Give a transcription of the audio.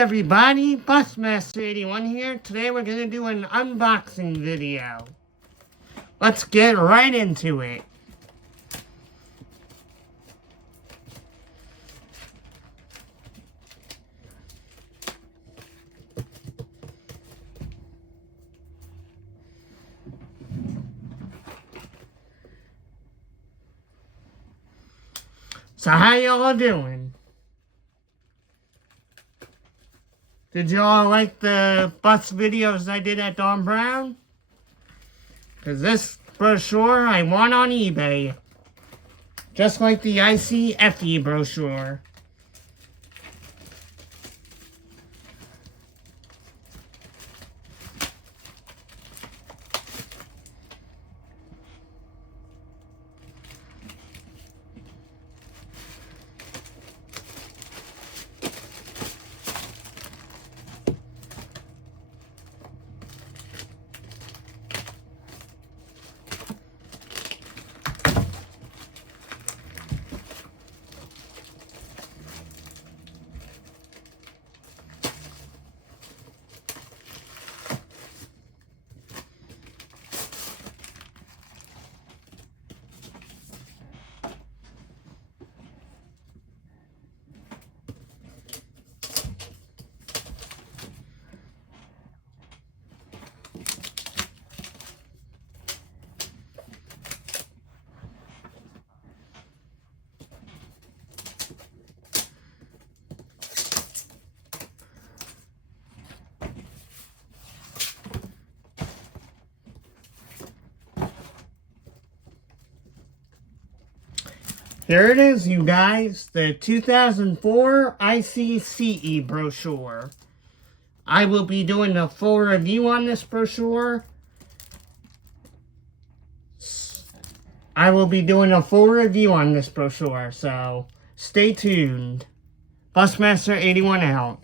everybody, Busmaster81 here. Today we're going to do an unboxing video. Let's get right into it. So how y'all doing? Did y'all like the bus videos I did at Don Brown? Because this brochure I won on eBay. Just like the ICFE brochure. Here it is, you guys, the 2004 ICCE brochure. I will be doing a full review on this brochure. So stay tuned. Busmaster81 out.